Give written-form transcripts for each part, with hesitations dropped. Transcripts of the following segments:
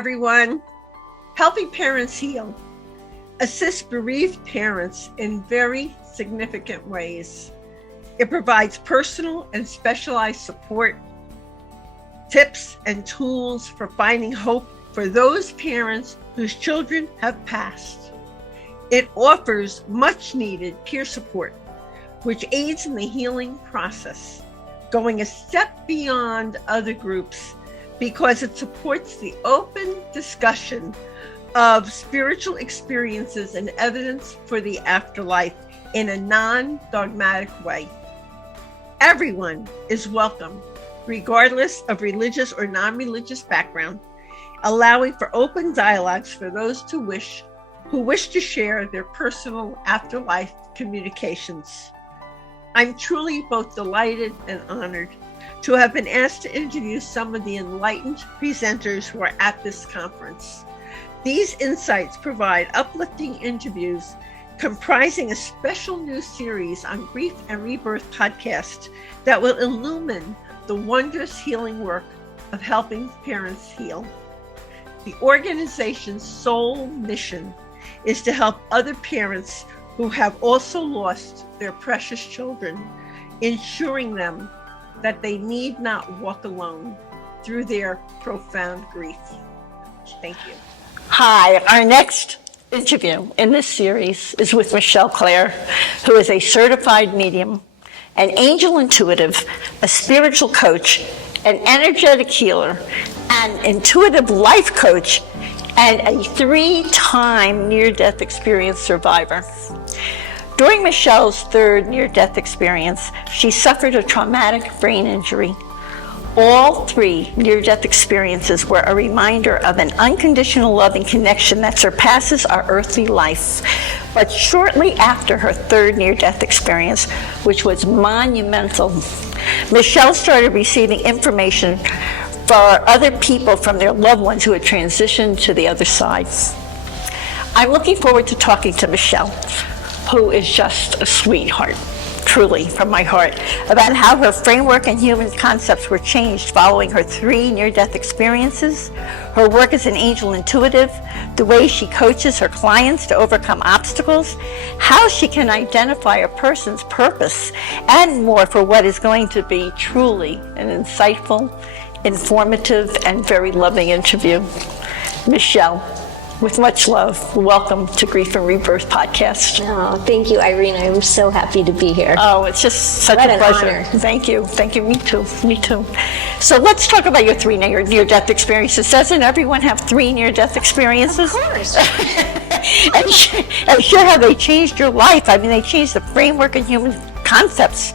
everyone. Helping Parents Heal assists bereaved parents in very significant ways. It provides personal and specialized support, tips and tools for finding hope for those parents whose children have passed. It offers much needed peer support, which aids in the healing process, going a step beyond other groups because it supports the open discussion of spiritual experiences and evidence for the afterlife in a non-dogmatic way. Everyone is welcome, regardless of religious or non-religious background, allowing for open dialogues for those who wish to share their personal afterlife communications. I'm truly both delighted and honored to have been asked to interview some of the enlightened presenters who are at this conference. These insights provide uplifting interviews comprising a special new series on Grief and Rebirth podcast that will illumine the wondrous healing work of helping parents heal. The organization's sole mission is to help other parents who have also lost their precious children, ensuring them that they need not walk alone through their profound grief. Thank you. Hi, our next interview in this series is with Clare, who is a certified medium, an angel intuitive, a spiritual coach, an energetic healer, an intuitive life coach, and a 3-time near-death experience survivor. During Michelle's third near-death experience, she suffered a traumatic brain injury. All 3 near-death experiences were a reminder of an unconditional love and connection that surpasses our earthly life. But shortly after her third near-death experience, which was monumental, Michelle started receiving information for other people from their loved ones who had transitioned to the other side. I'm looking forward to talking to Michelle, who is just a sweetheart, truly, from my heart, about how her framework and human concepts were changed following her 3 near-death experiences, her work as an angel intuitive, the way she coaches her clients to overcome obstacles, how she can identify a person's purpose, and more for what is going to be truly an insightful, informative, and very loving interview. Michelle, with much love, welcome to Grief and Rebirth podcast. Oh, thank you, Irene. I'm so happy to be here. Oh, it's just such a pleasure. Honor. Thank you. Thank you. Me too. Me too. So let's talk about your 3 near-death experiences. Doesn't everyone have 3 near-death experiences? Of course. and sure how they changed your life. I mean, they changed the framework and human concepts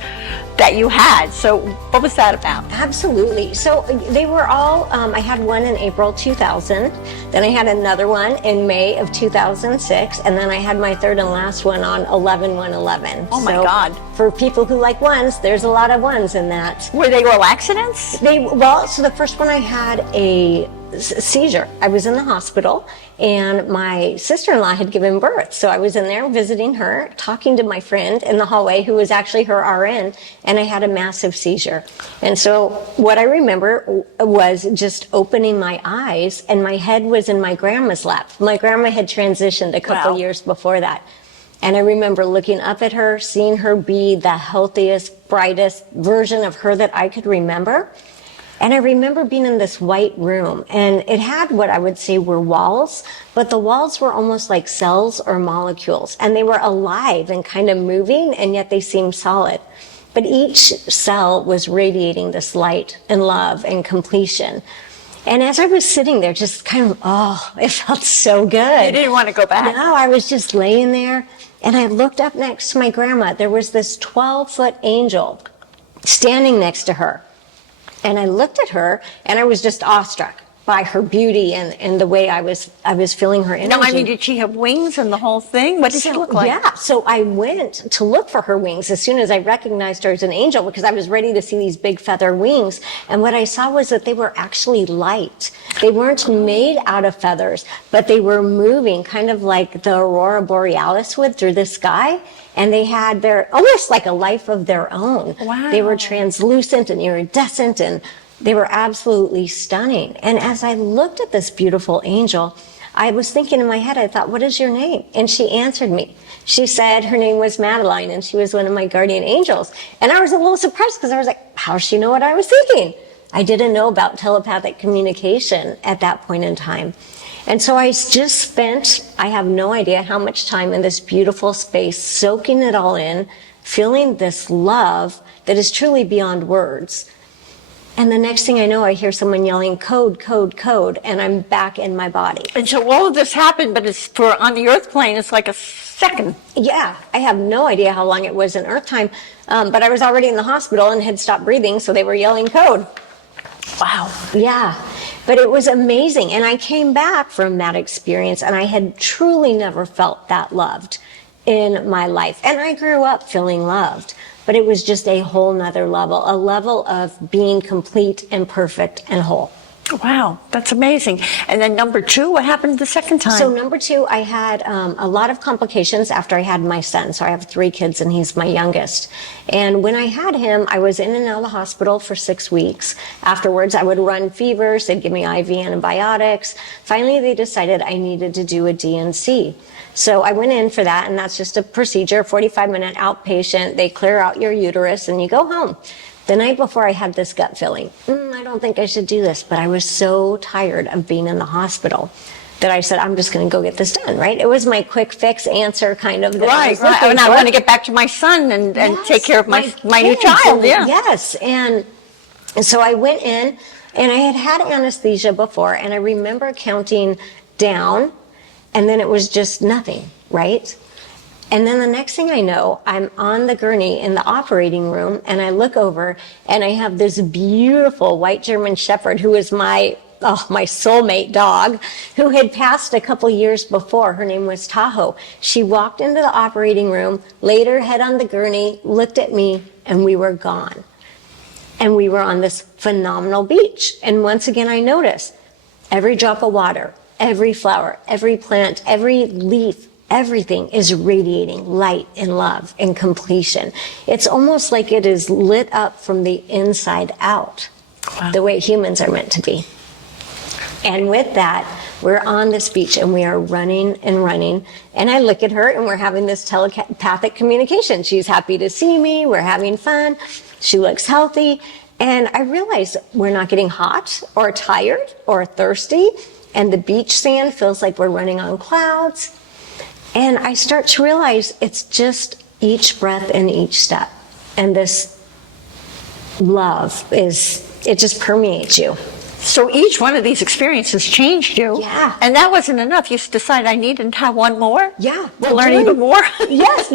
that you had. So what was that about? Absolutely. So they were all, I had one in April 2000, then I had another one in May of 2006, and then I had my third and last one on 11/1/11. Oh my God. For people who like ones, there's a lot of ones in that. Were they all accidents? So the first one I had a seizure. I was in the hospital and my sister-in-law had given birth. So I was in there visiting her, talking to my friend in the hallway who was actually her RN, and I had a massive seizure. And so what I remember was just opening my eyes and my head was in my grandma's lap. My grandma had transitioned a couple years before that. And I remember looking up at her, seeing her be the healthiest, brightest version of her that I could remember. And I remember being in this white room, and it had what I would say were walls, but the walls were almost like cells or molecules, and they were alive and kind of moving, and yet they seemed solid. But each cell was radiating this light and love and completion. And as I was sitting there, just kind of, it felt so good. You didn't want to go back? No, I was just laying there, and I looked up next to my grandma. There was this 12-foot angel standing next to her. And I looked at her, and I was just awestruck by her beauty and the way I was feeling her energy. No, I mean, did she have wings and the whole thing? What did she look like? Yeah, so I went to look for her wings as soon as I recognized her as an angel because I was ready to see these big feather wings. And what I saw was that they were actually light. They weren't made out of feathers, but they were moving kind of like the aurora borealis would through the sky. And they had almost like a life of their own. Wow. They were translucent and iridescent and They were absolutely stunning. And as I looked at this beautiful angel, I was thinking in my head, I thought, what is your name? And she answered me. She said her name was Madeline, and she was one of my guardian angels. And I was a little surprised because I was like, how does she know what I was thinking? I didn't know about telepathic communication at that point in time. And so I just spent, I have no idea how much time in this beautiful space, soaking it all in, feeling this love that is truly beyond words. And the next thing I know, I hear someone yelling, code, code, code, and I'm back in my body. And so all of this happened, but it's for on the earth plane, it's like a second. Yeah, I have no idea how long it was in Earth time, but I was already in the hospital and had stopped breathing, so they were yelling code. Wow. Yeah, but it was amazing. And I came back from that experience, and I had truly never felt that loved in my life. And I grew up feeling loved. But it was just a whole nother level, a level of being complete and perfect and whole. Wow, that's amazing. And then number 2, what happened the second time? So number 2, I had a lot of complications after I had my son. So I have 3 kids and he's my youngest. And when I had him, I was in and out of the hospital for 6 weeks. Afterwards, I would run fevers. They'd give me IV antibiotics. Finally, they decided I needed to do a DNC. So I went in for that, and that's just a procedure, 45-minute outpatient. They clear out your uterus, and you go home. The night before, I had this gut feeling. I don't think I should do this, but I was so tired of being in the hospital that I said, I'm just going to go get this done, right? It was my quick fix answer kind of. Right. And I want to get back to my son and take care of my new child. Yeah. Yes. And so I went in, and I had anesthesia before, and I remember counting down, and then it was just nothing, right? And then the next thing I know, I'm on the gurney in the operating room, and I look over, and I have this beautiful white German Shepherd who is my soulmate dog, who had passed a couple years before. Her name was Tahoe. She walked into the operating room, laid her head on the gurney, looked at me, and we were gone. And we were on this phenomenal beach. And once again, I noticed every drop of water, every flower, every plant, every leaf, everything is radiating light and love and completion. It's almost like it is lit up from the inside out, the way humans are meant to be. And with that, we're on this beach and we are running and running. And I look at her and we're having this telepathic communication. She's happy to see me. We're having fun. She looks healthy. And I realize we're not getting hot or tired or thirsty. And the beach sand feels like we're running on clouds. And I start to realize it's just each breath and each step. And this love it just permeates you. So each one of these experiences changed you. Yeah. And that wasn't enough. You decided I needed to have one more? Yeah. To learn even more? Yes.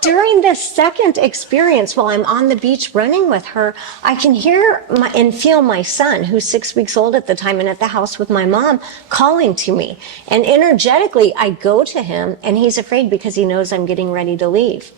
During this second experience, while I'm on the beach running with her, I can hear and feel my son, who's 6 weeks old at the time and at the house with my mom, calling to me. And energetically, I go to him, and he's afraid because he knows I'm getting ready to leave.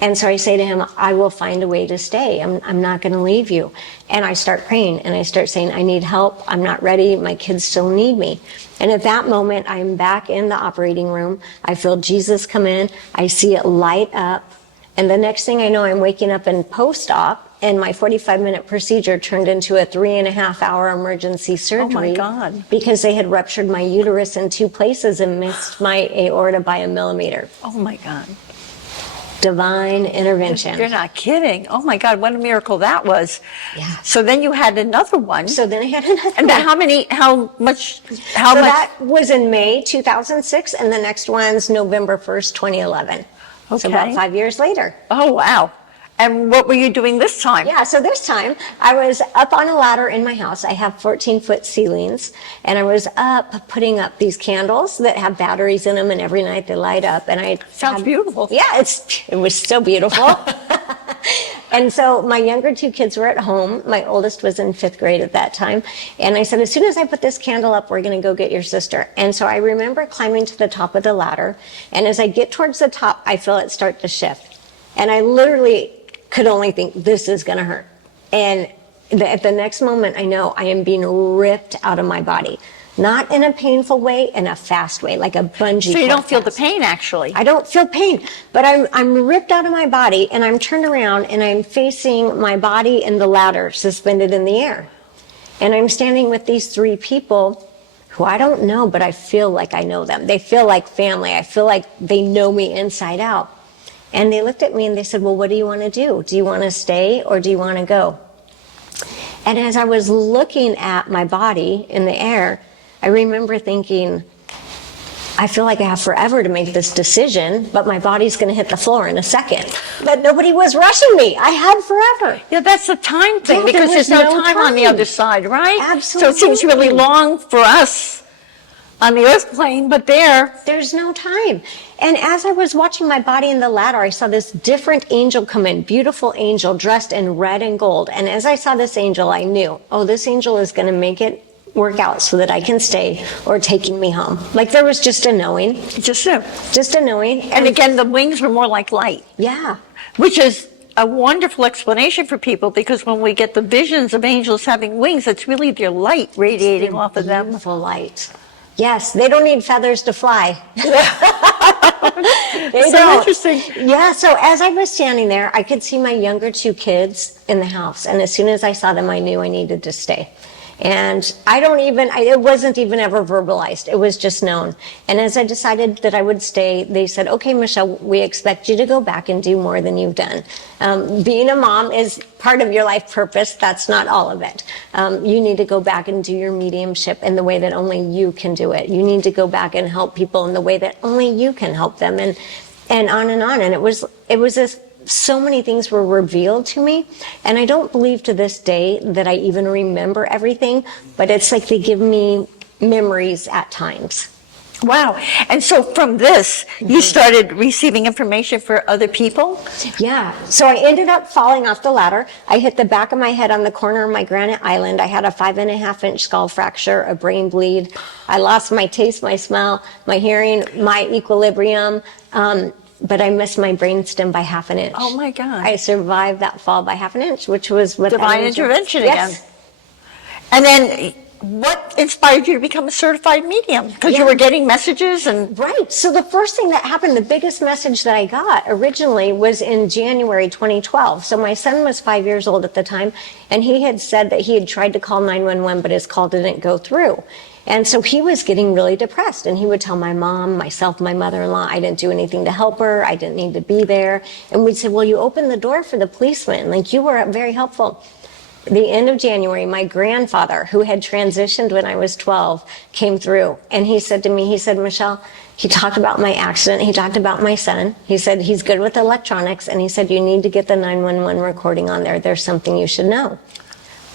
And so I say to him, I will find a way to stay. I'm not going to leave you. And I start praying and I start saying, I need help. I'm not ready. My kids still need me. And at that moment, I'm back in the operating room. I feel Jesus come in. I see it light up. And the next thing I know, I'm waking up in post-op, and my 45-minute procedure turned into a 3.5-hour emergency surgery. Oh my God. Because they had ruptured my uterus in 2 places and missed my aorta by 1 millimeter. Oh my God. Divine intervention. You're not kidding. Oh my God, what a miracle that was. Yeah. So then you had another one. So then I had another And one. how much? That was in May 2006, and the next one's November 1st, 2011. Okay. So about 5 years later. Oh, wow. And what were you doing this time? Yeah, so this time I was up on a ladder in my house. I have 14-foot ceilings, and I was up putting up these candles that have batteries in them, and every night they light up. And Sounds beautiful. Yeah, it was so beautiful. And so my younger 2 kids were at home. My oldest was in 5th grade at that time. And I said, as soon as I put this candle up, we're going to go get your sister. And so I remember climbing to the top of the ladder. And as I get towards the top, I feel it start to shift. And I literally could only think, this is going to hurt. And at the next moment, I know I am being ripped out of my body. not in a painful way, in a fast way, like a bungee. So you don't feel the fast. pain, actually. I don't feel pain, but I'm ripped out of my body, and I'm turned around, and I'm facing my body and the ladder suspended in the air. And I'm standing with these three people who I don't know, but I feel like I know them. They feel like family. I feel like they know me inside out. And they looked at me and they said, well, what do you want to do? Do you want to stay or do you want to go? And as I was looking at my body in the air, I remember thinking, I feel like I have forever to make this decision, but my body's going to hit the floor in a second. But nobody was rushing me. I had forever. Yeah, that's the time thing, Yeah, because there's no time on the time. other side, right? Absolutely. So it seems really long for us on the earth plane, but there's no time. And as I was watching my body in the ladder, I saw this different angel come in, beautiful angel dressed in red and gold. And as I saw this angel, I knew, oh, this angel is going to make it work out so that I can stay or taking me home. Like there was just a knowing. just so. Just a knowing. And again, the wings were more like light. Yeah. Which is a wonderful explanation for people, because when we get the visions of angels having wings, it's really their light radiating off of them. Beautiful light. Yes, they don't need feathers to fly. They So don't. interesting. Yeah, so as I was standing there, I could see my younger two kids in the house. And as soon as I saw them, I knew I needed to stay. And it wasn't even ever verbalized. It was just known. And as I decided that I would stay, they said, okay, Michelle, we expect you to go back and do more than you've done. Being a mom is part of your life purpose. That's not all of it. You need to go back and do your mediumship in the way that only you can do it. You need to go back and help people in the way that only you can help them. And on and on. And it was so many things were revealed to me, and I don't believe to this day that I even remember everything, but it's like they give me memories at times. Wow. And so from this, you started receiving information for other people? Yeah. So I ended up falling off the ladder. I hit the back of my head on the corner of my granite island. I had a 5.5-inch skull fracture, a brain bleed. I lost my taste, my smell, my hearing, my equilibrium. But I missed my brainstem by 1/2 inch. Oh my God. I survived that fall by 1/2 inch, which was what Divine intervention yes. again. And then what inspired you to become a certified medium? Because you Yeah. were getting messages and... Right. So the first thing that happened, the biggest message that I got originally was in January 2012. So my son was 5 years old at the time, and he had said that he had tried to call 911, but his call didn't go through. And so he was getting really depressed, and he would tell my mom, myself, my mother-in-law, I didn't do anything to help her. I didn't need to be there. And we'd say, well, you opened the door for the policeman. Like, you were very helpful. The end of January, my grandfather, who had transitioned when I was 12, came through, and he said to me, he said, Michelle, he talked about my accident. He talked about my son. He said, he's good with electronics. And he said, you need to get the 911 recording on there. There's something you should know.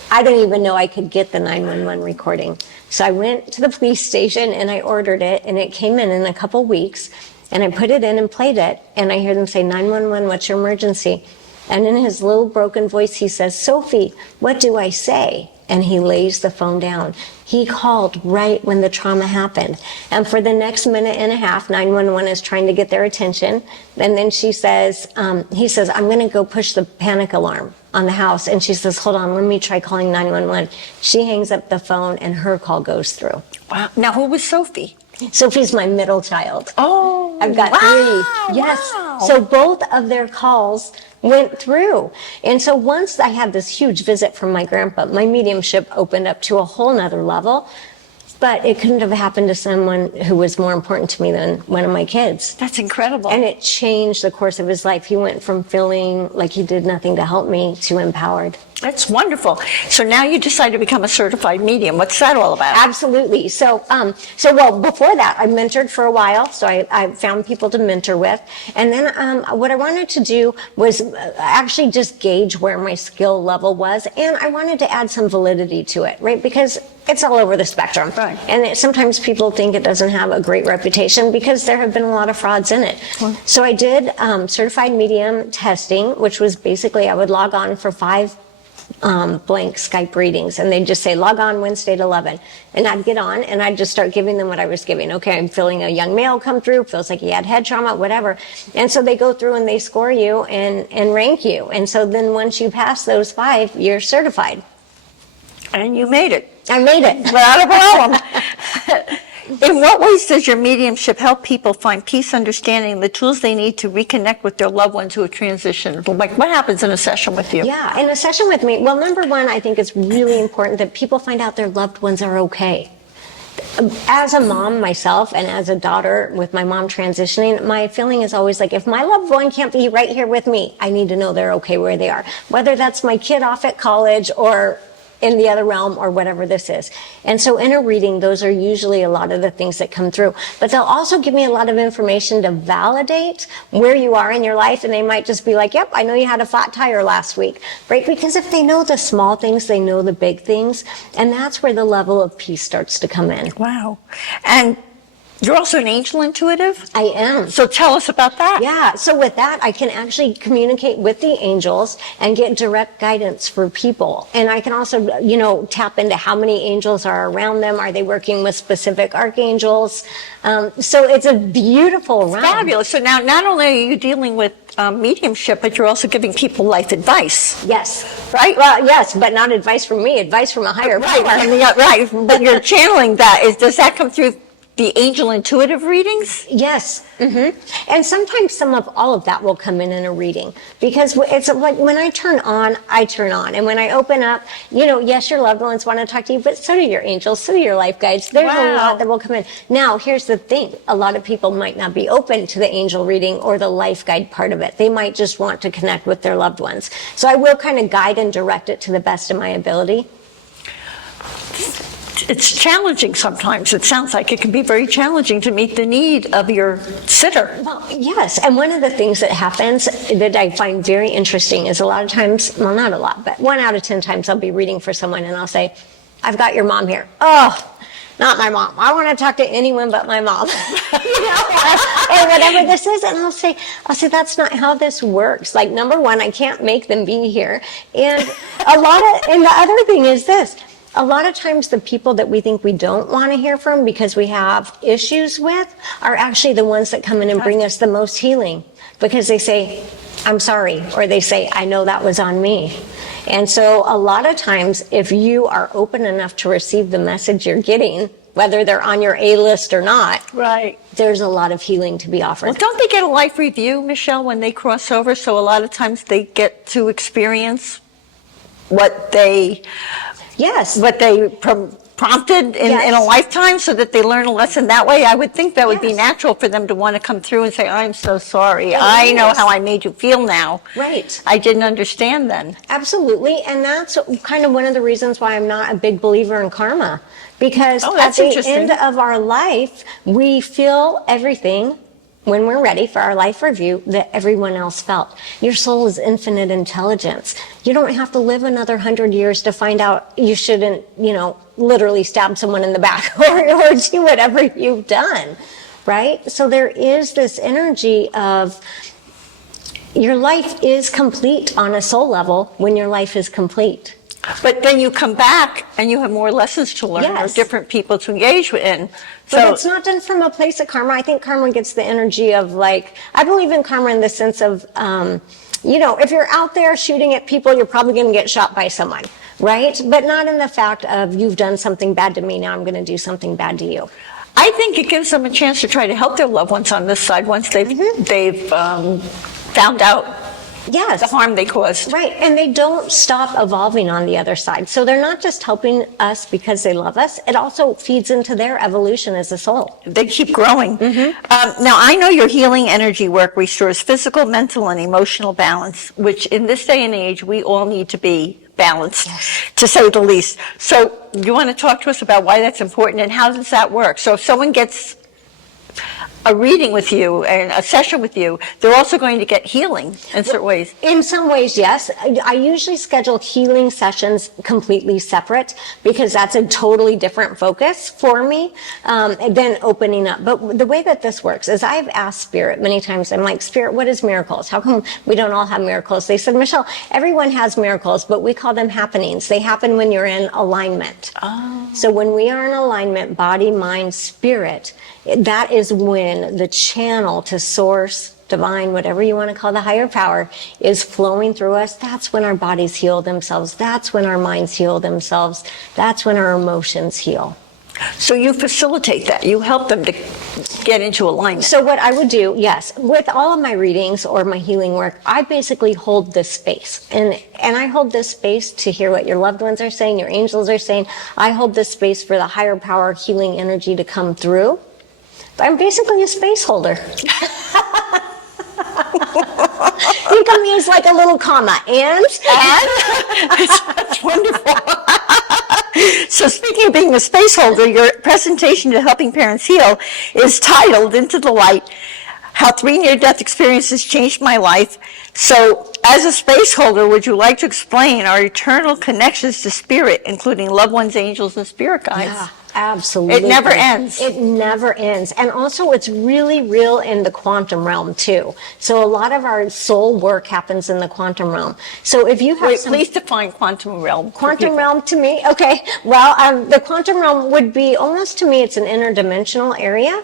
I didn't even know I could get the 911 recording. So I went to the police station and I ordered it, and it came in a couple weeks, and I put it in and played it, and I hear them say, 911, what's your emergency? And in his little broken voice, he says, Sophie, what do I say? And he lays the phone down. He called right when the trauma happened. And for the next minute and a half, 911 is trying to get their attention. And then he says, I'm going to go push the panic alarm on the house. And she says, hold on, let me try calling 911. She hangs up the phone and her call goes through. Wow. Now, who was Sophie? Sophie's my middle child. Oh, I've got wow, 3. Yes. wow. So both of their calls went through. And so once I had this huge visit from my grandpa, my mediumship opened up to a whole nother level. But it couldn't have happened to someone who was more important to me than one of my kids. That's incredible. And it changed the course of his life. He went from feeling like he did nothing to help me to empowered. That's wonderful. So now you decide to become a certified medium. What's that all about? Absolutely. So well, before that, I mentored for a while. So I found people to mentor with. And then what I wanted to do was actually just gauge where my skill level was. And I wanted to add some validity to it, right? Because it's all over the spectrum. Right. And sometimes people think it doesn't have a great reputation because there have been a lot of frauds in it. Well, so I did certified medium testing, which was basically I would log on for 5 blank Skype readings, and they'd just say log on Wednesday at 11, and I'd get on and I'd just start giving them what I was giving. Okay, I'm feeling a young male come through, feels like he had head trauma, whatever. And so they go through and they score you and rank you. And so then once you pass those 5, you're certified. And you made it. I made it. Without a problem. In what ways does your mediumship help people find peace, understanding, the tools they need to reconnect with their loved ones who have transitioned? Like, what happens in a session with you? Yeah, in a session with me, well, number one, I think it's really important that people find out their loved ones are okay. As a mom myself and as a daughter with my mom transitioning, my feeling is always like, if my loved one can't be right here with me, I need to know they're okay where they are. Whether that's my kid off at college or in the other realm or whatever this is. And so in a reading, those are usually a lot of the things that come through. But they'll also give me a lot of information to validate where you are in your life. And they might just be like, yep, I know you had a flat tire last week, right? Because if they know the small things, they know the big things. And that's where the level of peace starts to come in. Wow. And you're also an angel intuitive? I am. So tell us about that. Yeah, so with that, I can actually communicate with the angels and get direct guidance for people. And I can also, tap into how many angels are around them. Are they working with specific archangels? So it's a beautiful realm. Fabulous. So now, not only are you dealing with mediumship, but you're also giving people life advice. Yes. Right? Well, yes, but not advice from me, advice from a higher power. Right. But you're channeling that. Does that come through the angel intuitive readings? Yes. And sometimes some of all of that will come in a reading, because it's like when I turn on. And when I open up, yes, your loved ones want to talk to you, but so do your angels, so do your life guides. There's a lot that will come in. Now, here's the thing. A lot of people might not be open to the angel reading or the life guide part of it. They might just want to connect with their loved ones. So I will kind of guide and direct it to the best of my ability. It's challenging sometimes. It sounds like it can be very challenging to meet the need of your sitter. Well, yes. And one of the things that happens that I find very interesting is a lot of times, well, not a lot, but 1 out of 10 times I'll be reading for someone and I'll say, I've got your mom here. Oh, not my mom. I want to talk to anyone but my mom. And whatever this is. And I'll say, that's not how this works. Like, number one, I can't make them be here. And and the other thing is this. A lot of times the people that we think we don't want to hear from because we have issues with are actually the ones that come in and bring us the most healing, because they say, I'm sorry, or they say, I know that was on me. And so a lot of times, if you are open enough to receive the message you're getting, whether they're on your A list or not, right, there's a lot of healing to be offered. Well, don't they get a life review, Michelle, when they cross over? So a lot of times they get to experience what they prompted in a lifetime, so that they learn a lesson that way. I would think that would be natural for them to want to come through and say, I'm so sorry. I know how I made you feel now. Right. I didn't understand then. Absolutely. And that's kind of one of the reasons why I'm not a big believer in karma. Because at the end of our life, we feel everything, when we're ready for our life review, that everyone else felt. Your soul is infinite intelligence. You don't have to live another 100 years to find out you shouldn't, literally stab someone in the back or do whatever you've done, right? So there is this energy of your life is complete on a soul level when your life is complete. But then you come back and you have more lessons to learn, or different people to engage in. But it's not done from a place of karma. I think karma gets the energy of, like, I believe in karma in the sense of, if you're out there shooting at people, you're probably going to get shot by someone, right? But not in the fact of, you've done something bad to me, now I'm going to do something bad to you. I think it gives them a chance to try to help their loved ones on this side once they've found out the harm they caused. Right, and they don't stop evolving on the other side. So they're not just helping us because they love us. It also feeds into their evolution as a soul. They keep growing. Now, I know your healing energy work restores physical, mental, and emotional balance, which in this day and age, we all need to be balanced, to say the least. So you want to talk to us about why that's important and how does that work? So if someone gets a reading with you and a session with you, they're also going to get healing in certain ways. In some ways, yes. I usually schedule healing sessions completely separate, because that's a totally different focus for me than opening up. But the way that this works is, I've asked Spirit many times, I'm like, Spirit, what is miracles? How come we don't all have miracles? They said, Michelle, everyone has miracles, but we call them happenings. They happen when you're in alignment. So when we are in alignment, body, mind, spirit, that is when the channel to source, divine, whatever you want to call the higher power, is flowing through us. That's when our bodies heal themselves. That's when our minds heal themselves. That's when our emotions heal. So you facilitate that. You help them to get into alignment. So what I would do, yes, with all of my readings or my healing work, I basically hold this space. And I hold this space to hear what your loved ones are saying, your angels are saying. I hold this space for the higher power healing energy to come through. But I'm basically a space holder. Think of me as like a little comma. And? That's wonderful. So speaking of being a space holder, your presentation to Helping Parents Heal is titled Into the Light, How 3 Near-Death Experiences Changed My Life. So as a space holder, would you like to explain our eternal connections to spirit, including loved ones, angels, and spirit guides? Yeah, absolutely. It never ends. It never ends. And also it's really real in the quantum realm too. So a lot of our soul work happens in the quantum realm. So if you have Wait, please define quantum realm. Quantum realm to me, okay. Well, the quantum realm would be almost, to me, it's an interdimensional area.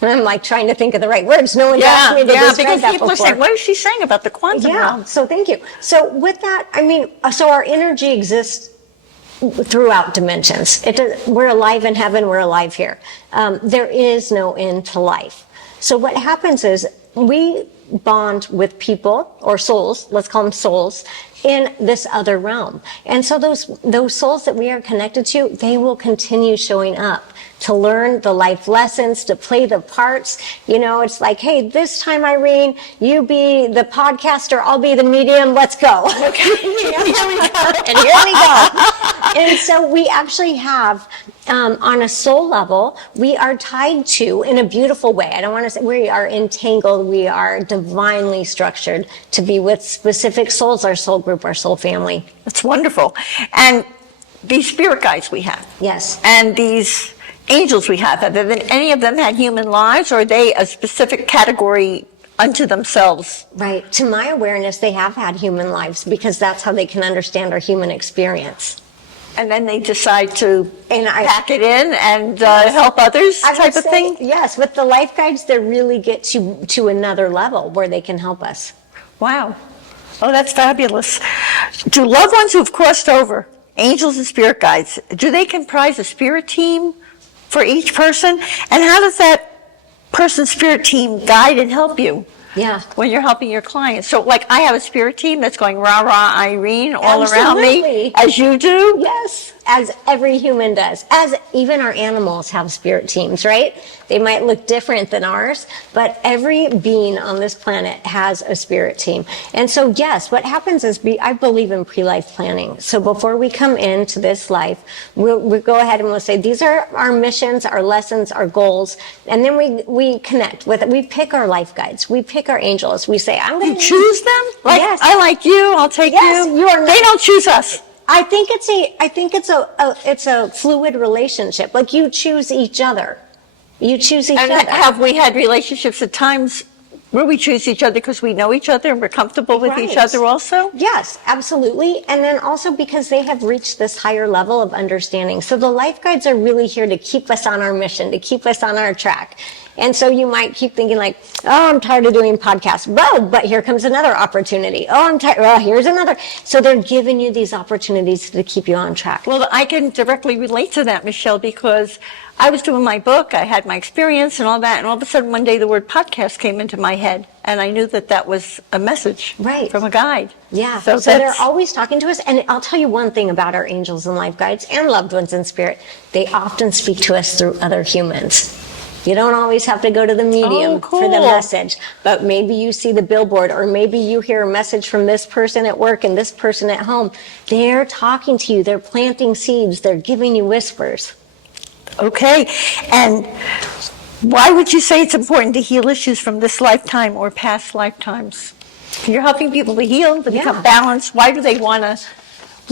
I'm like trying to think of the right words. No one asked me to describe because that people before. are saying, what is she saying about the quantum realm? So thank you. So with that, I mean, so our energy exists throughout dimensions. We're alive in heaven, we're alive here. There is no end to life. So what happens is we bond with people or souls, let's call them souls, in this other realm. And so those souls that we are connected to, they will continue showing up to learn the life lessons, to play the parts. You know, it's like, hey, this time, Irene, you be the podcaster, I'll be the medium, let's go. Okay. Here we go. And here we go. And so we actually have, on a soul level, we are tied to, in a beautiful way, I don't want to say we are entangled, we are divinely structured to be with specific souls, our soul group, our soul family. That's wonderful. And these spirit guides we have. Yes. And these angels we have any of them had human lives, or are they a specific category unto themselves? Right. To my awareness, they have had human lives because that's how they can understand our human experience. And then they decide to pack it in and help others type of thing? Yes. With the life guides, they really get to another level where they can help us. Wow. Oh, that's fabulous. Do loved ones who've crossed over, angels and spirit guides, do they comprise a spirit team for each person? And how does that person's spirit team guide and help you? Yeah. When you're helping your clients. So like I have a spirit team that's going rah, rah, Irene all around me, as you do? Yes, as every human does. As even our animals have spirit teams, right? They might look different than ours, but every being on this planet has a spirit team. And so yes, what happens is I believe in pre-life planning. So before we come into this life, we'll go ahead and we'll say, these are our missions, our lessons, our goals. And then we connect with it. We pick our life guides. We pick our angels. We say, I'm going to choose them? Like, yes. I like you, I'll take you. You are not. They don't choose us. I think it's a fluid relationship. Like you choose each other. You choose each other. And have we had relationships at times where we choose each other because we know each other and we're comfortable with each other also? Yes, absolutely. And then also because they have reached this higher level of understanding. So the life guides are really here to keep us on our mission, to keep us on our track. And so you might keep thinking like, oh, I'm tired of doing podcasts. Well, but here comes another opportunity. Oh, I'm tired. Well, here's another. So they're giving you these opportunities to keep you on track. Well, I can directly relate to that, Michelle, because I was doing my book, I had my experience and all that, and all of a sudden one day the word podcast came into my head, and I knew that was a message from a guide. Yeah, so they're always talking to us, and I'll tell you one thing about our angels and life guides and loved ones in spirit. They often speak to us through other humans. You don't always have to go to the medium for the message, but maybe you see the billboard, or maybe you hear a message from this person at work and this person at home. They're talking to you, they're planting seeds, they're giving you whispers. Okay, and why would you say it's important to heal issues from this lifetime or past lifetimes? You're helping people to heal, to become balanced. Why do they want to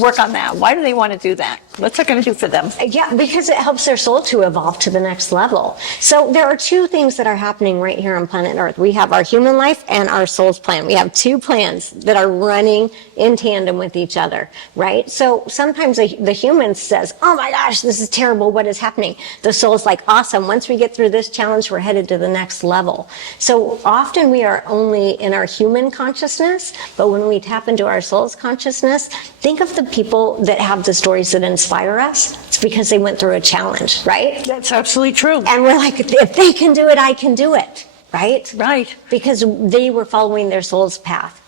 work on that? Why do they want to do that? What's that going to do for them? Yeah, because it helps their soul to evolve to the next level. So there are two things that are happening right here on planet Earth. We have our human life and our soul's plan. We have two plans that are running in tandem with each other, right? So sometimes the human says, oh my gosh, this is terrible. What is happening? The soul's like, awesome. Once we get through this challenge, we're headed to the next level. So often we are only in our human consciousness, but when we tap into our soul's consciousness, think of the people that have the stories that inspire us, it's because they went through a challenge, right? That's absolutely true. And we're like, if they can do it, I can do it, right? Right. Because they were following their soul's path.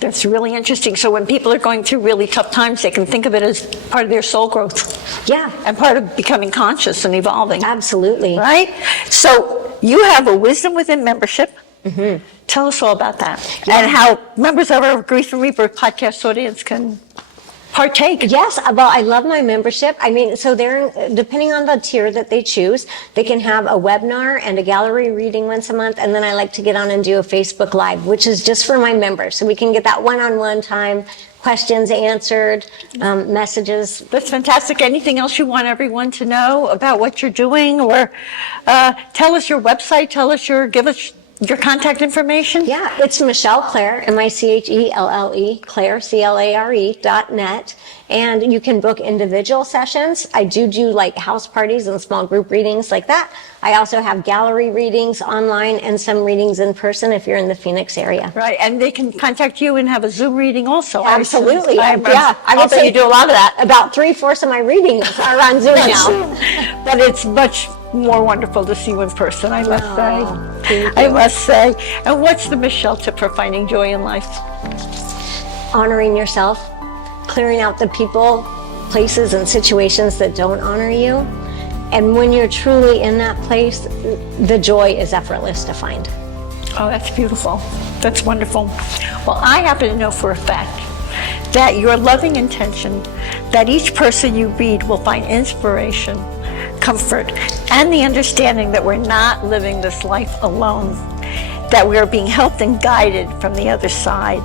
That's really interesting. So when people are going through really tough times, they can think of it as part of their soul growth. Yeah. And part of becoming conscious and evolving. Absolutely. Right? So you have a Wisdom Within membership. Mm-hmm. Tell us all about that. Yeah. And how members of our Grief and Rebirth podcast audience can partake. Yes, well, I love my membership. I mean, so they're, depending on the tier that they choose, they can have a webinar and a gallery reading once a month, and then I like to get on and do a Facebook Live, which is just for my members, so we can get that one-on-one time, questions answered, messages. That's fantastic. Anything else you want everyone to know about what you're doing, or tell us your website, give us your contact information? Yeah, it's Michelle Clare, MICHELLE, Clare, CLARE.net. And you can book individual sessions. I do like house parties and small group readings like that. I also have gallery readings online and some readings in person if you're in the Phoenix area. Right, and they can contact you and have a Zoom reading also. Absolutely. Yeah, I would say you do a lot of that. About 3/4 of my readings are on Zoom now. But it's much more wonderful to see you in person, I must say. I must say. And what's the Michelle tip for finding joy in life? Honoring yourself, clearing out the people, places, and situations that don't honor you. And when you're truly in that place, the joy is effortless to find. Oh, that's beautiful. That's wonderful. Well, I happen to know for a fact that your loving intention, that each person you read will find inspiration, comfort, and the understanding that we're not living this life alone, that we are being helped and guided from the other side,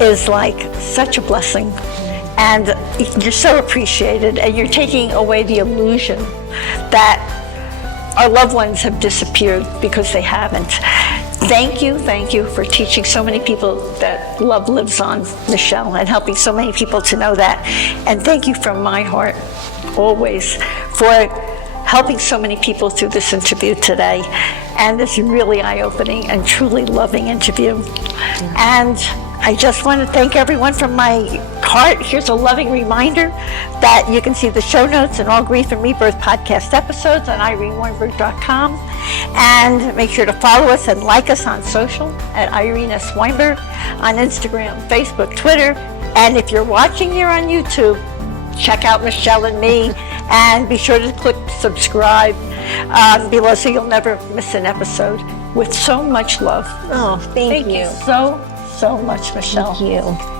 is like such a blessing. And you're so appreciated, and you're taking away the illusion that our loved ones have disappeared, because they haven't. Thank you for teaching so many people that love lives on, Michelle, and helping so many people to know that. And thank you from my heart, always, for helping so many people through this interview today. And this really eye-opening and truly loving interview. And I just want to thank everyone from my heart. Here's a loving reminder that you can see the show notes and all Grief and Rebirth podcast episodes on IreneWeinberg.com. And make sure to follow us and like us on social at Irene S. Weinberg on Instagram, Facebook, Twitter. And if you're watching here on YouTube, check out Michelle and me, and be sure to click subscribe below so you'll never miss an episode. With so much love. Oh, thank you so much, Michelle. Thank you.